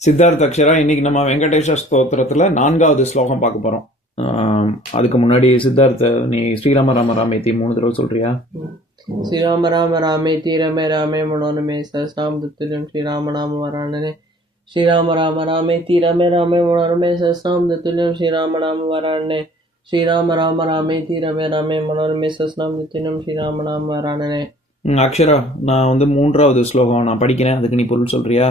சித்தார்த்த அக்ஷரா, இன்னைக்கு நம்ம வெங்கடேஷ ஸ்தோத்திரத்துல 4வது ஸ்லோகம் பார்க்க போறோம். அதுக்கு முன்னாடி சித்தார்த்த, நீ ஸ்ரீராம ராம ராமேத்தி 3 தடவை சொல்றியா? ஸ்ரீராம ராம ராமேதி ரமே ராமே மனோரமே சஹஸ்ரநாம தத்துல்யம் ஸ்ரீராம நாம வராணனே. ஸ்ரீராம ராம ராமேதி ரமே ராமே மனோரமே சஹஸ்ரநாம தத்துல்யம் ஸ்ரீராம நாம வராணனே. ஸ்ரீராம ராம ராமேதி ரமே ராமே மனோரமே சஹஸ்ரநாம தத்துல்யம் ஸ்ரீராம நாம வராணனே. அக்ஷரா, நான் 3வது ஸ்லோகம் நான் படிக்கிறேன், அதுக்கு நீ பொருள் சொல்றியா?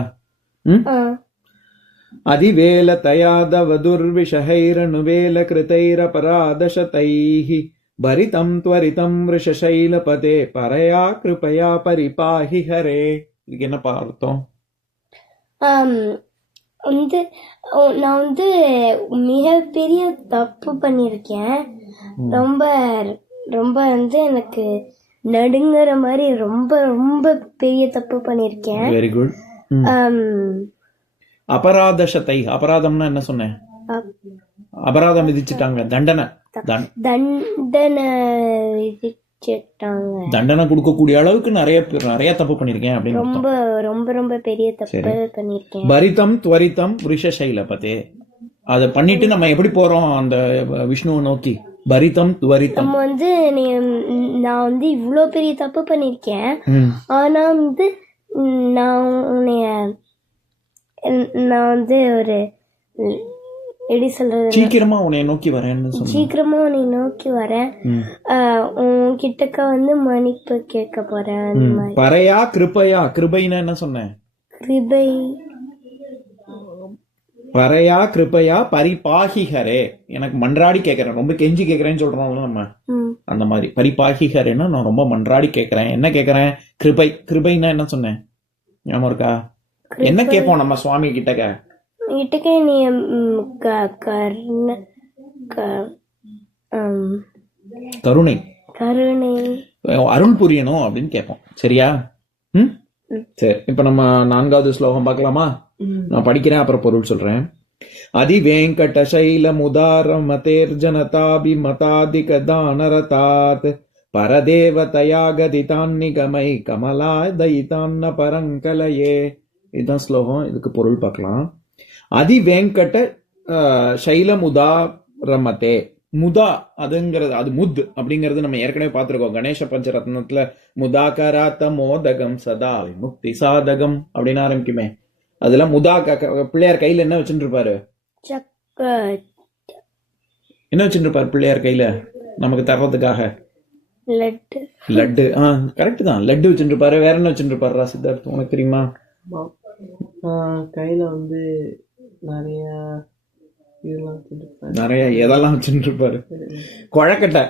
அதிவேல தயாதவதுர்விஷஹைரனுவேல கிருதைரபராதசதைஹி பரிதம் த்வரிதம் ரிஷசைலபதே பரயா கிருபயா பரிபாஹி ஹரே. இதுக்கு என்ன அர்த்தம்? வந்து நான் மிகப்பெரிய தப்பு பண்ணியிருக்கேன். ரொம்ப ரொம்ப எனக்கு நடுங்குற மாதிரி ரொம்ப ரொம்ப பெரிய தப்பு பண்ணியிருக்கேன். Very good. அபராதசத்தை, அபராதம்னா என்ன சொன்னேன்? அபராதம் விதிச்சுட்டாங்க, தண்டனை விதிச்சுட்டாங்க. தண்டனை கொடுக்கக்கூடிய அளவுக்கு நிறைய தப்பு பண்ணிருக்கேன் அப்படின்னு ரொம்ப ரொம்ப ரொம்ப பெரிய தப்பு பண்ணிருக்கேன். பரிதம் துவரிதம் ரிஷசைலபதே, அதை பண்ணிட்டு நம்ம எப்படி போறோம் அந்த விஷ்ணுவை நோக்கி? பரிதம் துவரிதம். நம்ம நான் இவ்வளோ பெரிய தப்பு பண்ணிருக்கேன். ஆனா நான் ஒரு எப்படி சொல்றது, சீக்கிரமா உன்னை நோக்கி வரேன்னு சொன்னேன். சீக்கிரமா உன்னை நோக்கி வரேன், உன்கிட்டக்க மன்னிப்பு கேட்க போறேன். பரையா கிருபையா, கிருபைன்னா என்ன சொன்னேன்? கிருபை. பரையா கிருபையா பரிபாகிஹரே, எனக்கு மன்றாடி கேட்கறேன், ரொம்ப கெஞ்சி கேட்கறேன்னு சொல்றோம்ல நம்ம, அந்த மாதிரி பரிபாகிஹரேன்னா நான் ரொம்ப மன்றாடி கேட்கறேன். என்ன கேட்கறேன்? கிருபை. கிருபைன்னா என்ன சொன்னேன் ஞாபகம் இருக்கா? என்ன கேட்போம் நம்ம சுவாமி கிட்டக்க? நீ கருணை, கருணை, அருள் புரியணும் அப்படின்னு கேட்போம். சரியா? சரி, இப்ப நம்ம 4வது ஸ்லோகம் பார்க்கலாமா? நான் படிக்கிறேன், அப்புறம் பொருள் சொல்றேன். அதிவேங்கட சைல முதாரமதேர் ஜனதாபி மதாதிக தானரதாத் பரதேவதயா கதிதான் நிகமை கமலா தயிதான்ன பரங்கலையே. இதுதான் ஸ்லோகம். இதுக்கு பொருள் பார்க்கலாம். அதிவேங்கட சைலமுதா ரமதே. முதா அதுங்கிறது, அது முத் அப்படிங்கிறது நம்ம ஏற்கனவே பார்த்திருக்கோம். கணேச பஞ்சரத்னத்துல முதாகராத்த மோதகம் சதா முக்தி சாதகம் அப்படின்னு ஆரம்பிக்குமே. அதுல முதா பிள்ளையார் கையில என்ன வச்சுட்டு இருப்பாரு? என்ன வச்சுட்டு இருப்பாரு பிள்ளையார் கையில நமக்கு தர்றதுக்காக? லட்டு. லட்டு. கரெக்ட் தான், லட்டு வச்சுட்டு இருப்பாரு. வேற என்ன வச்சுட்டு இருப்பாரு சித்தார்த், உனக்கு தெரியுமா? கையில நிறைய எதெல்லாம் வச்சுட்டு இருப்பாரு? கொழக்கட்டை.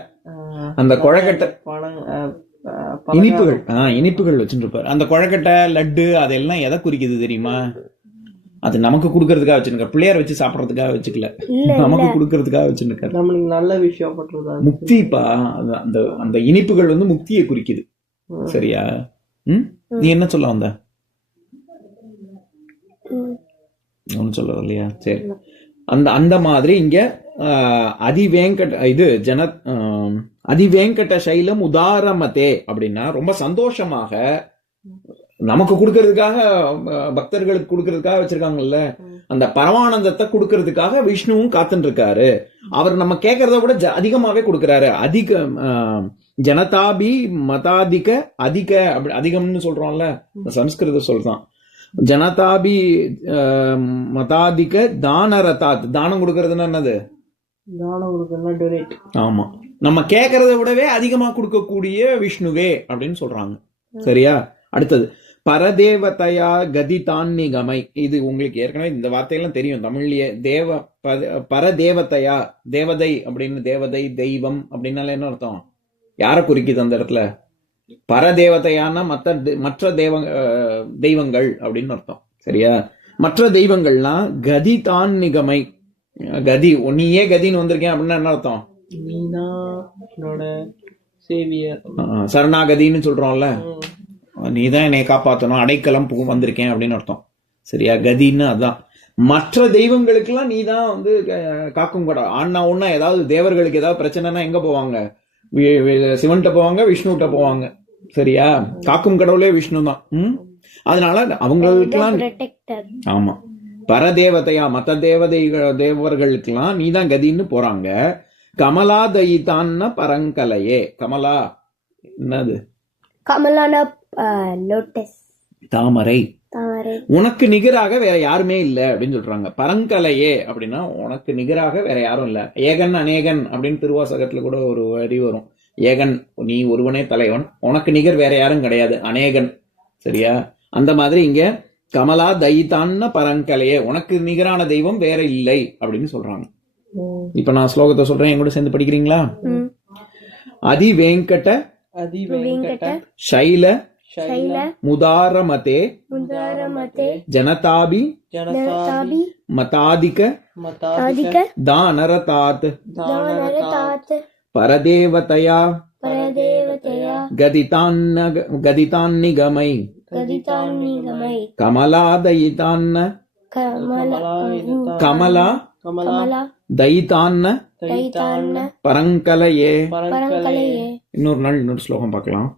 அந்த கொழக்கட்டை இனிப்புகள், இனிப்புகள் வச்சுட்டு இருப்பாரு. அந்த கொழக்கட்டை லட்டு அதெல்லாம் எதை குறிக்குது தெரியுமா? அது நமக்கு குடுக்கறதுக்காக வச்சிருக்க, பிள்ளையார் வச்சு சாப்பிடறதுக்காக வச்சுக்கல, நமக்கு குடுக்கறதுக்காக வச்சிருக்காரு. நம்மளுக்கு நல்ல விஷயம் முக்திப்பா. அந்த அந்த இனிப்புகள் முக்தியை குறிக்குது. சரியா? நீ என்ன சொல்ல வந்த? ஒன்னும் சொல்ல இல்லையா? சரி, அந்த மாதிரி இங்க அதிவேங்கட அதிவேங்கட சைலம் உதாரமதே அப்படின்னா ரொம்ப சந்தோஷமாக நமக்கு கொடுக்கறதுக்காக, பக்தர்களுக்கு கொடுக்கறதுக்காக வச்சிருக்காங்கல்ல, அந்த பரமானந்தத்தை கொடுக்கறதுக்காக விஷ்ணுவும் காத்துட்டு இருக்காரு. அவர் நம்ம கேட்கறத விட அதிகமாவே கொடுக்கறாரு. அதிக ஜனதாபி மதாதிக அதிக அப்படி அதிகம்னு சொல்றோம்ல, சம்ஸ்கிருத சொல்றான். ஜனதாபி மதாதிக தானரதாத். தானம் கொடுக்கறதுன்னா என்னது? ஆமா, நம்ம கேட்கறத விடவே அதிகமா கொடுக்கக்கூடிய விஷ்ணுவே அப்படின்னு சொல்றாங்க. சரியா? அடுத்தது பரதேவதையா கதிதான் நிகமை. இது உங்களுக்கு ஏற்கனவே இந்த வார்த்தையெல்லாம் தெரியும் தமிழ்லயே. பரதேவதையா, தேவதை அப்படின்னு, தேவதை தெய்வம் அப்படின்னால என்ன அர்த்தம்? யார குறிக்குது அந்த இடத்துல? பரதேவதையான மற்ற தெய்வங்கள் அப்படின்னு அர்த்தம். சரியா? மற்ற தெய்வங்கள்லாம் கதிதான் நிகமை. கதி, நீயே கதின்னு வந்திருக்கேன் அப்படின்னா என்ன அர்த்தம்? சரணாகதின்னு சொல்றோம்ல, நீதான் என்னை காப்பாற்றணும், அடைக்கலம் வந்திருக்கேன் அப்படின்னு அர்த்தம். சரியா? கதின்னு அதான். மற்ற தெய்வங்களுக்கு எல்லாம் நீதான் காக்கும் கூட. ஆனா ஒன்னா ஏதாவது தேவர்களுக்கு ஏதாவது பிரச்சனைனா எங்க போவாங்க? சிவன்கிட்ட போவாங்க, விஷ்ணுகிட்ட போவாங்க. சரியா? காக்கும் கடவுளே விஷ்ணு தான். அதனால அவங்களுக்கெல்லாம், ஆமா, பரதேவதையா மத்த தேவர்களுக்கெல்லாம் நீதான் கதின்னு போறாங்க. கமலா தயிதான்ன பரங்கலையே. கமலா என்னது? கமலான லோட்டஸ், தாமரை. தாமரை. உனக்கு நிகராக வேற யாருமே இல்ல அப்படின்னு சொல்றாங்க. பரங்கலையே அப்படின்னா உனக்கு நிகராக வேற யாரும் இல்ல. ஏகன் அநேகன் அப்படின்னு திருவாசகத்துல கூட ஒரு வரி வரும். ஏகன் நீ ஒருவனே தலைவன், உனக்கு நிகர் வேற யாரும் கிடையாது, அநேகன். சரியா? அந்த மாதிரி இங்க கமலா தயிதான்ன பரங்கலையே, உனக்கு நிகரான தெய்வம் வேற இல்லை அப்படின்னு சொல்றாங்க. இப்ப நான் ஸ்லோகத்தை சொல்றேன், என் கூட சேர்ந்து படிக்கிறீங்களா? அதி வேங்கட அதி வெங்கட சைல சைல முதாரமதே முதாரமதே ஜனதாபி ஜனதாபி மதாதிக மதாதிக தானரதாத் தானரதாத் பரதேவதயா பரதேவதயா கதிதான்னிகமை கதிதான்னிகமை கமலாதயிதான்ன கமலா கமலா கமலா தயிதான்ன தைதான்ன பரங்கலையே. பரங்கலையே. இன்னொரு நாள் இன்னொரு ஸ்லோகம் பார்க்கலாம்.